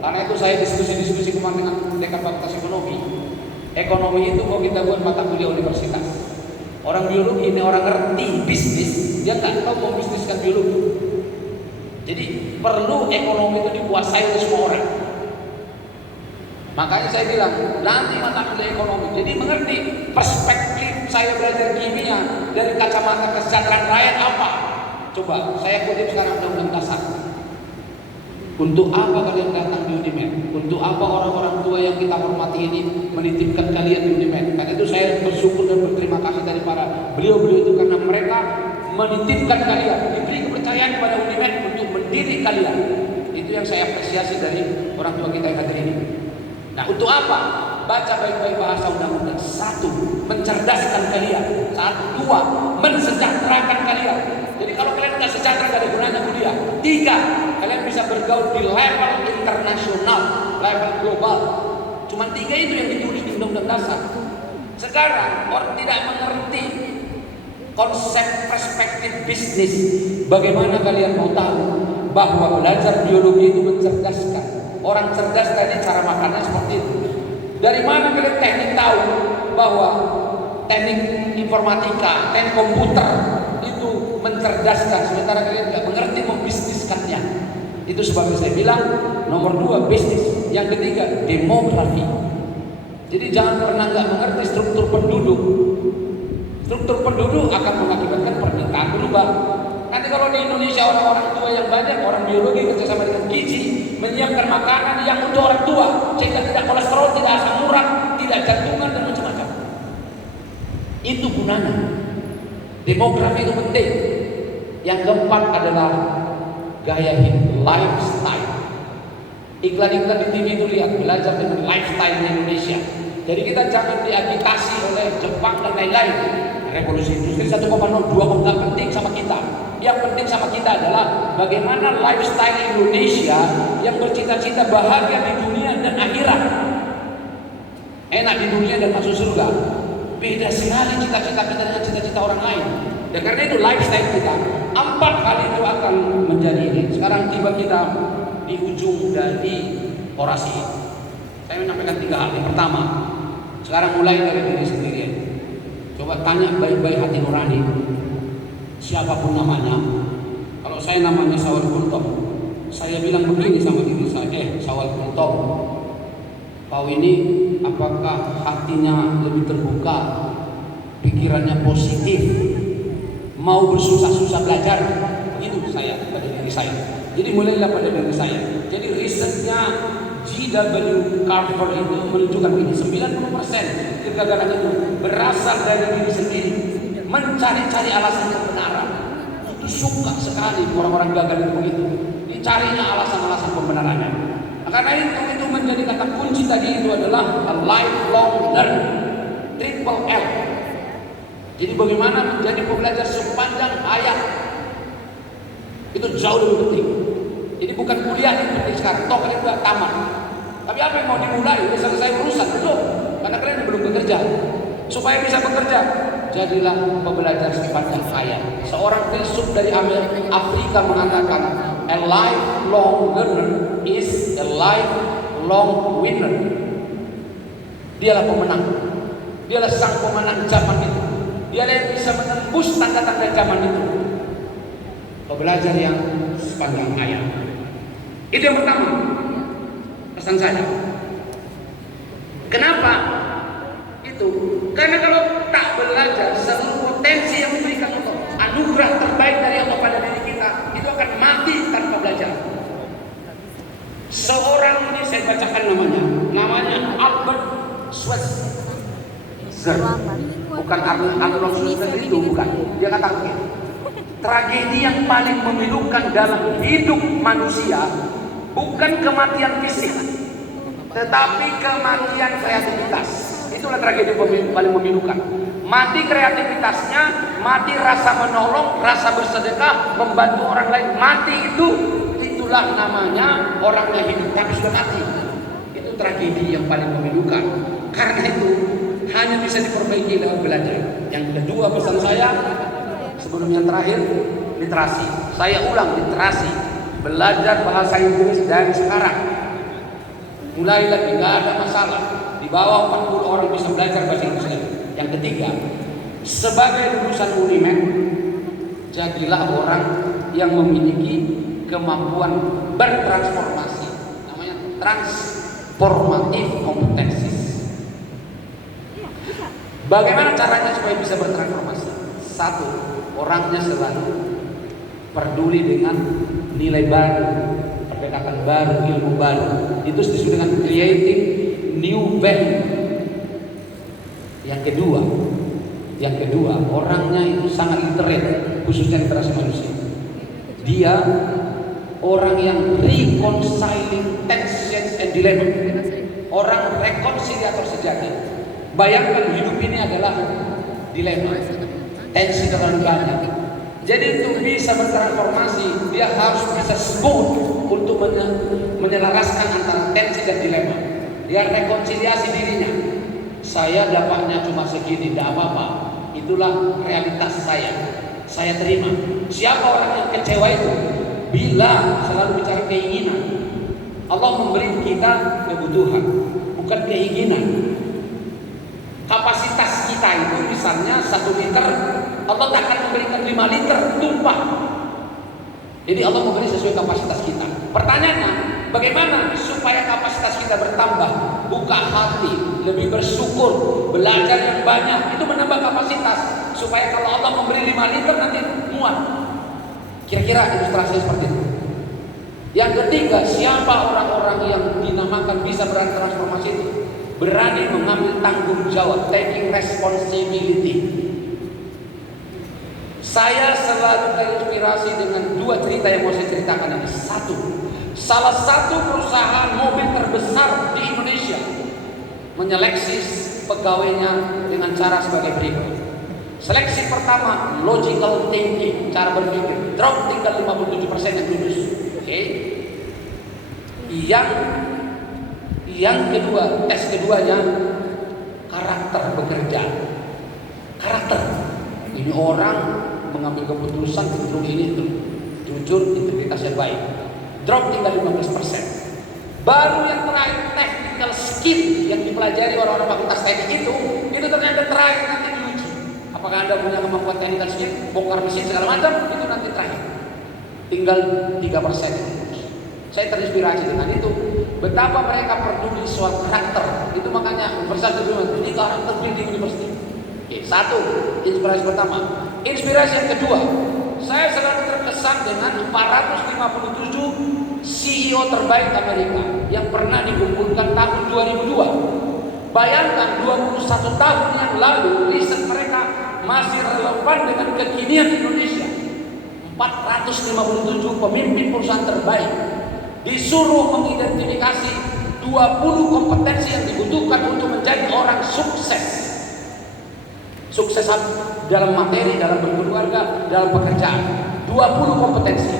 Karena itu saya diskusi kemarin dengan dekan Fakultas Ekonomi. Ekonomi itu mau kita buat mata kuliah universitas. Orang biologi ini orang ngerti bisnis, dia nggak tahu mau bisniskan biologi. Jadi perlu ekonomi itu dikuasai oleh semua orang. Makanya saya bilang nanti mata kuliah ekonomi. Jadi mengerti perspektif saya belajar kimia dari kacamata kesejahteraan rakyat apa? Coba saya kutip sekarang Undang-Undang Dasar. Untuk apa kalian datang di Unimed? Untuk apa orang-orang tua yang kita hormati ini menitipkan kalian di Unimed? Karena itu saya bersyukur dan berterima kasih dari para beliau-beliau itu, karena mereka menitipkan kalian, diberi kepercayaan kepada Unimed untuk mendidik kalian. Itu yang saya apresiasi dari orang tua kita yang hadir ini. Nah, untuk apa? Baca baik-baik bahasa undang-undang. 1. Mencerdaskan kalian. 2. Mensejahterakan kalian. Jadi kalau kalian tidak sejahtera, tidak ada gunanya kuliah. 3. Kalian bisa bergaul di level internasional, level global. Cuma 3 itu yang ditulis di Undang-Undang Dasar. Sekarang orang tidak mengerti konsep perspektif bisnis. Bagaimana kalian mau tahu bahwa belajar biologi itu mencerdaskan? Orang cerdas tadi cara makannya seperti itu. Dari mana kalian teknik tahu bahwa teknik informatika, teknik komputer itu mencerdaskan, sementara kalian tidak mengerti membisniskannya? Itu sebabnya saya bilang nomor 2 bisnis, yang ketiga demografi. Jadi jangan pernah nggak mengerti struktur penduduk. Struktur penduduk akan mengakibatkan pernikahan berubah. Nanti kalau di Indonesia orang-orang tua yang banyak, orang biologi kerjasama dengan gizi menyiapkan makanan yang untuk orang tua, sehingga tidak kolesterol, tidak asam urat, tidak jantungan dan macam-macam. Itu gunanya. Demografi itu penting. Yang keempat adalah gaya hidup, lifestyle. Iklan-iklan di TV itu lihat, belajar dengan lifestyle di Indonesia. Jadi kita jangan diagitasi oleh Jepang dan lain-lain. Revolusi industri 1,0, 2 nggak penting sama kita. Yang penting sama kita adalah bagaimana lifestyle Indonesia yang bercita-cita bahagia di dunia dan akhirat. Enak di dunia dan masuk surga. Beda sekali cita-cita kita dengan cita-cita orang lain. Dan karena itu lifestyle kita 4 hal itu akan menjadi ini. Sekarang tiba kita di ujung dari orasi. Saya menyampaikan 3 hal. Yang pertama, sekarang mulai dari diri sendiri. Coba tanya baik-baik hati nurani. Siapapun namanya, kalau saya namanya Syawal Kultom, saya bilang begini sama diri saya, Syawal Kultom, kau ini apakah hatinya lebih terbuka, pikirannya positif, mau bersusah-susah belajar? Begitu saya pada diri saya. Jadi mulailah pada diri saya. Jadi risetnya G.W. Carver itu menunjukkan ini 90% kegagalan itu berasal dari diri sendiri, mencari-cari alasan kebenaran. Itu suka sekali orang-orang gagal itu begitu, dicarinya alasan-alasan pembenarannya. Karena itu menjadi kata kunci tadi itu adalah a lifelong learning, triple L. Jadi bagaimana menjadi pembelajar sepanjang hayat itu jauh lebih penting. Jadi bukan kuliah yang penting sekarang, toh kalian sudah tamat. Tapi apa yang mau dimulai? Sudah selesai urusan, belum? Karena kalian belum bekerja. Supaya bisa bekerja, jadilah pembelajar sepanjang hayat. Seorang filsuf dari Afrika mengatakan, a lifelong learner is a lifelong winner. Dialah pemenang. Dialah sang pemenang zaman itu. Dialah yang bisa menembus tanda-tanda zaman itu. Pembelajar yang sepanjang hayat. Itu yang pertama. Pesan saya. Kenapa? Itu karena kalau tak belajar, seluruh potensi yang diberikan Allah, anugerah terbaik dari Allah pada diri kita, itu akan mati tanpa belajar. Seorang ini saya bacakan namanya Albert Schweitzer. Bukan Arnold Schwarzenegger itu, bukan. Dia kata begini, tragedi yang paling memilukan dalam hidup manusia bukan kematian fisik, tetapi kematian kreativitas. Itulah tragedi paling memilukan. Mati kreativitasnya, mati rasa menolong, rasa bersedekah, membantu orang lain. Mati itulah namanya orangnya hidup tapi sudah mati. Itu tragedi yang paling memilukan. Karena itu hanya bisa diperbaiki dengan belajar. Yang kedua pesan saya sebelum yang terakhir, literasi. Saya ulang, literasi. Belajar bahasa Inggris dari sekarang. Mulai lagi, nggak ada masalah. Di bawah 40 orang bisa belajar bahasa Inggris lagi. Yang ketiga, sebagai lulusan Unimed, jadilah orang yang memiliki kemampuan bertransformasi. Namanya transformatif kompetensi. Bagaimana caranya supaya bisa bertransformasi? Satu, orangnya selalu peduli dengan nilai baru, pendekatan baru, ilmu baru. Itu disebut dengan creating new value. Yang kedua, orangnya itu sangat literate, khususnya literasi manusia. Dia orang yang reconciling tensions and dilemma. Orang rekonsiliator sejati. Bayangkan hidup ini adalah dilema, tensi terlalu banyak. Jadi untuk bisa bertransformasi, dia harus bisa smooth untuk menyelaraskan antara tensi dan dilema. Dia rekonsiliasi dirinya. Saya dapatnya cuma segini, tidak apa-apa. Itulah realitas saya. Saya terima. Siapa orang yang kecewa itu? Bila selalu bicara keinginan. Allah memberi kita kebutuhan, bukan keinginan. Kapasitas kita itu misalnya 1 liter, Allah tak akan memberikan 5 liter tumpah. Jadi Allah memberi sesuai kapasitas kita. Pertanyaannya, bagaimana supaya kapasitas kita bertambah? Buka hati, lebih bersyukur, belajar yang banyak, itu menambah kapasitas. Supaya kalau Allah memberi 5 liter nanti muat. Kira-kira ilustrasi seperti itu. Yang ketiga, siapa orang-orang yang dinamakan bisa bertransformasi itu? Berani mengambil tanggung jawab, taking responsibility. Saya selalu terinspirasi dengan 2 cerita yang mau saya ceritakan ini. Satu, salah satu perusahaan mobil terbesar di Indonesia menyeleksi pegawainya dengan cara sebagai berikut. Seleksi pertama, logical thinking, cara berpikir. Drop tinggal 57% yang lulus. Oke. Yang kedua, tes keduanya karakter bekerja. Karakter. Ini orang mengambil keputusan cenderung ini itu jujur, integritasnya baik. Drop tinggal 15%. Baru yang terakhir technical skill yang dipelajari orang-orang fakultas teknik itu ternyata terakhir nanti diuji. Apakah Anda punya kemampuan technical skill, bongkar mesin segala macam, itu nanti terakhir. Tinggal 3%. Saya terinspirasi dengan itu. Betapa mereka peduli soal karakter. Itu makanya Universitas Gabungan ini karakter building university. Oke, satu, inspirasi pertama. Inspirasi yang kedua, saya selalu terkesan dengan 457 CEO terbaik Amerika yang pernah dikumpulkan tahun 2002. Bayangkan 21 tahun yang lalu riset mereka masih relevan dengan kekinian Indonesia. 457 pemimpin perusahaan terbaik disuruh mengidentifikasi 20 kompetensi yang dibutuhkan untuk menjadi orang sukses. Sukses dalam materi, dalam berkeluarga, dalam pekerjaan. 20 kompetensi.